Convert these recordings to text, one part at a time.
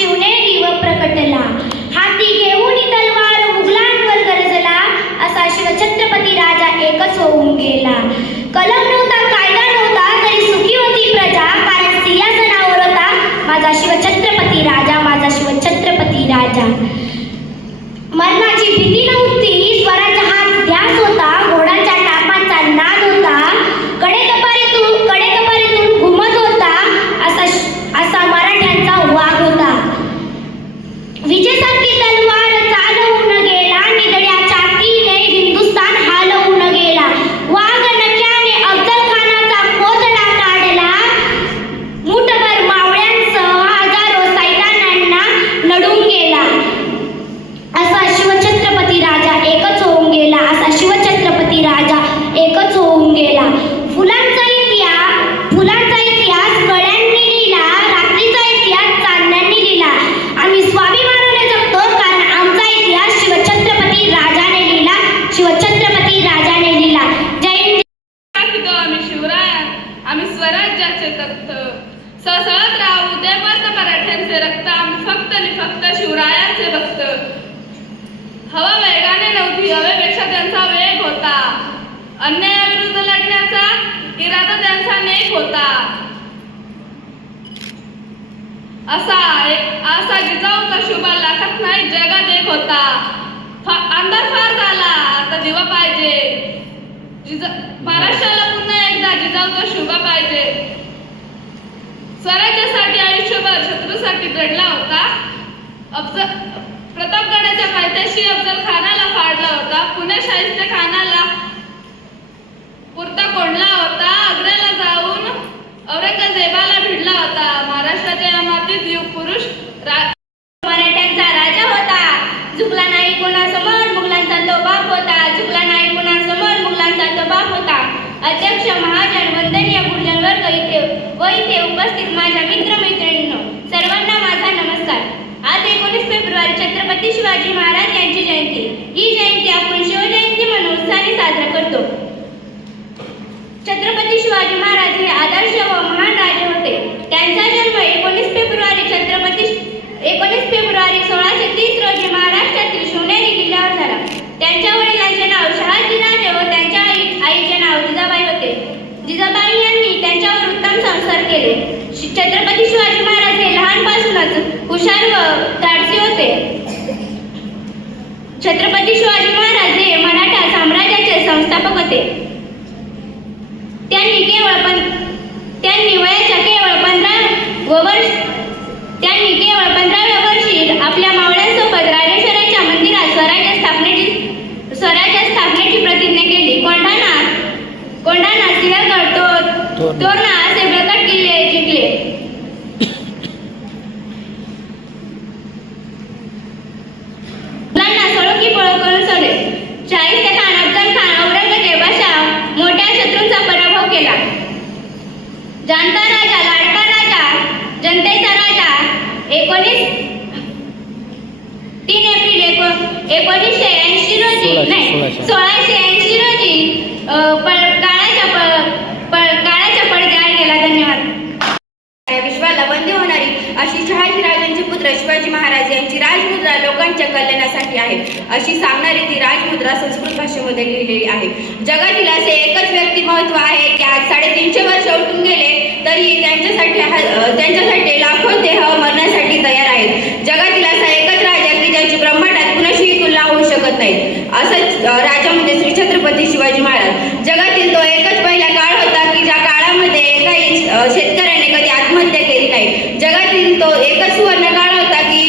शिवनेरी व प्रकटला, हाती घेऊन तलवार मुघलांवर गरजला, असा शिवछत्रपती राजा एकच होऊन गेला. कलम नव्हता, कायदा नव्हता, तरी सुखी होती प्रजा, कारण सिंहासनावर होता माझा शिवछत्रपती राजा, माझा शिवछत्रपती राजा. मरणाची भीती नव्हती, स्वराज्य हा ध्यास होता, घोड्यांच्या टापांचा नाद होता, कडेकपारीतून घुमत होता, असा मराठ्यांचा वाघ होता. विजेसारखी तलवार चालवून गेला, निधड्या छातीने हिंदुस्थान हालवून गेला. वाघ नक्याने अफजल खानाचा कोथळा काढला, मुठभर मावळ्यांसह हजारो सैतानांना लढून गेला. असा शिवछत्रपती राजा एकच होऊन गेला, असा शिवछत्रपती राजा एकच होऊन गेला. फुलांचा इतिहास कळ्यांनी लिहिला, रात्रीचा इतिहास चांदण्यांनी लिहिला. आम्ही स्वाभिमानाने जगतो, कारण आमचा इतिहास शिवछत्रपती राजाने लिहिला, शिवछत्रपती राजाने लिहिला. जय आम्ही शिवराय, आम्ही स्वराज्याचे तख्त, ससळत राहू दे मर्द मराठ्यांचे रक्त, आम्ही फक्त आणि फक्त शिवरायांचे भक्त. हवा वेगाने नव्हती, हवेपेक्षा त्यांचा वेग होता, अन्यायाविरुद्ध लढण्याचा इरादा त्यांचा नेक होता. असा जिजाऊचा शुभा लाखात नाही जगात एक होता. अंधार फार झाला, आता जीवा पाहिजे, महाराष्ट्राला पुन्हा एकदा जिजाऊचा शुभा पाहिजे. स्वराज्यासाठी आयुष्यभर शत्रूसाठी लढला होता, प्रतापगडाच्या पायथ्याशी अफजल खानाला फाडला होता, पुणे शाहिस्ते खानाला पुरता कोंडला होता, आग्र्याला जाऊन औरंगजेबाला भिडला होता. महाराष्ट्राच्या या मातीत युग पुरुष मराठ्यांचा राजा होता, झुकला नाही कोणासमोर, मुघलांचा तो बाप होता, झुकला नाही कोणासमोर, मुघलांचा तो बाप होता. अध्यक्ष महाजन, वंदनीय गुरुजन वर्ग व इथे उपस्थित माझ्या मित्रमैत्रिणींनो, सर्वांना माझा नमस्कार. आज 19 फेब्रुवारी छत्रपती शिवाजी महाराज यांची जयंती. ही जयंती आपण शिवजयंती म्हणून उत्साहाने साजरा करतो. छत्रपती शिवाजी महाराज हे आदर्श व महान राजे होते. त्यांचा जन्म 19 फेब्रुवारी 1630 रोजी महाराष्ट्रातील शिवनेरी किल्ल्यावर झाला. त्यांच्या वडिलांचे नाव शहाजीराजे व त्यांच्या आईचे नाव जिजाबाई होते. जिजाबाई यांनी त्यांच्यावर उत्तम संस्कार केले. छत्रपती शिवाजी महाराज हे लहानपासूनच हुशार व धाडसी होते. छत्रपती शिवाजी महाराज हे मराठा साम्राज्याचे संस्थापक होते. त्यांनी वयाच्या केवळ 15व्या वर्षी आपल्या मावळ्यांसोबत राजेश्वराच्या मंदिरात स्वराज्य स्थापनेची प्रतिज्ञा केली. कोंढाणा, सिंहगड, तोरणा असे बळकट किल्ले जिंकले. मुलांना सळो की पळो करून सोडले. शाहिस्ते खान, अफजल खान, औरंगजेब अशा मोठ्या शत्रूंचा पराभव केला. जाणता राजा, लाडका राजा, जनतेचा राजा 3 एप्रिल 1680 रोजी काळाच्या पडद्याआड गेला. धन्यवाद. विश्वाला बंदी होणारी अशी शहाजीराजांचे पुत्र शिवाजी महाराज यांची राजमुद्रा लोकांच्या कल्याणासाठी आहे अशी सांगणारी ती राजमुद्रा संस्कृत भाषेमध्ये लिहिलेली आहे. जगातील असे एकच व्यक्तिमत्व आहे की आज 350 वर्ष उठून गेले तरी त्यांच्यासाठी लाखो देह मरण्यासाठी तयार आहेत. जगातील असा एकच राजा की ज्याची ब्रह्मांडात कुणाशीही तुलना होऊ शकत नाही. असंच राजा म्हणजे श्री छत्रपती शिवाजी महाराज. जगातील तो एकच पहिला काळ होता की ज्या काळामध्ये एकाही शेतकऱ्याने कधी आत्महत्या केली नाही. जगातील तो एकच सुवर्ण काळ होता की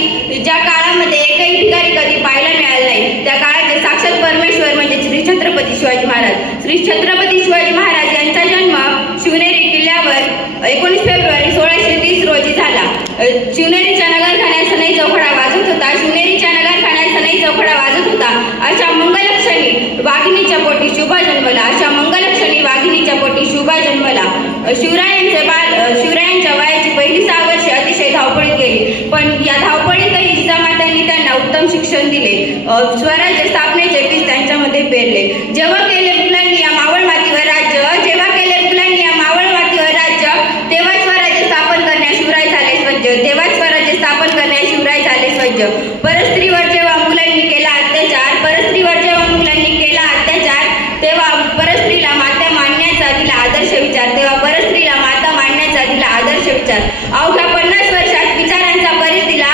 ज्या काळामध्ये एकही भिकारी कधी पाहायला मिळाला नाही. त्या काळाचे साक्षात परमेश्वर म्हणजे श्री छत्रपती शिवाजी महाराज. श्री छत्रपती शिवाजी महाराज यांचा जन्म शिवनेरी किल्ल्यावर 19 फेब्रुवारी 1630 रोजी झाला. शिवनेरीच्या नगरखान्यात सनई चौकडा वाजत होता. शिवनेरीच्या नगरखान्यात सनई चौकडा वाजत होता. अशा मंगलक्षणी वाघिणीच्या पोटी शुभा जन्मला. अशा मंगलक्षणी वाघिणीच्या पोटी शुभा जन्मला. शिवरायांच्या वयाची पहिली 6 वर्षे अतिशय धावपळीत गेली. पण या धावपळीतही जिजामातांनी त्यांना उत्तम शिक्षण दिले. स्वराज्य स्थापनेचे बीज त्यांच्यामध्ये पेरले. जेव्हा केले मुलांनी या मावळ मातीवर राज्य, तेव्हा स्वराज्य स्थापन करण्यास शिवराय झाले सज्ज. तेव्हा स्वराज्य स्थापन करण्यास साम्राज्य. परस्त्रीवर जेव्हा मुलांनी केला अत्याचार, तेव्हा परस्त्रीला माता मानण्याचा दिला आदर्श विचार. अवघ्या 50 वर्षात विचारांचा परिस दिला.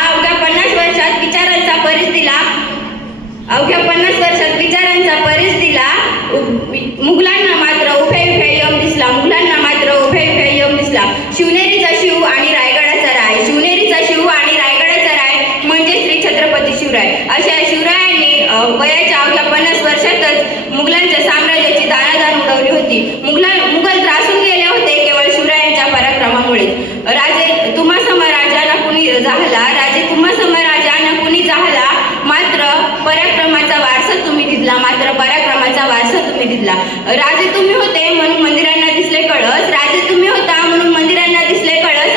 मुघलांना मात्र उभ्या यम दिसला. शिवनेरीचा शिव आणि रायगडाचा राय म्हणजे श्री छत्रपती शिवराय. अशा शिवरायांनी वयाच्या अवघ्या 50 वर्षातच मुघलांच्या साम्राज्याची दाणादाण उडवली होती. मुघल त्रासून गेले होते केवळ शिवरायांच्या पराक्रमामुळे. राजे तुम्हा सम राजा न कुणी जाहला, मात्र पराक्रमाचा वारसा तुम्ही दिला. राजे तुम्ही होते म्हणून मंदिरांना दिसले कळस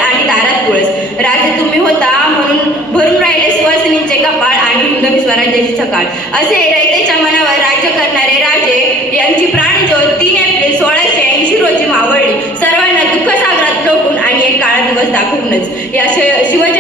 आणि दारात तुळस. राजे तुम्ही होता म्हणून भरून राहिले सुवासिनींचे कपाळ आणि हिंदवी स्वराज्याची सकाळ. असे रयतेच्या मनावर राज्य करणारे राजे यांची प्राणज्योत 3 एप्रिल 1680 रोजी मावळली. सर्वांना दुःख सागरात लोटून आणि एक काळा दिवस दाखवूनच. या शिवजयंती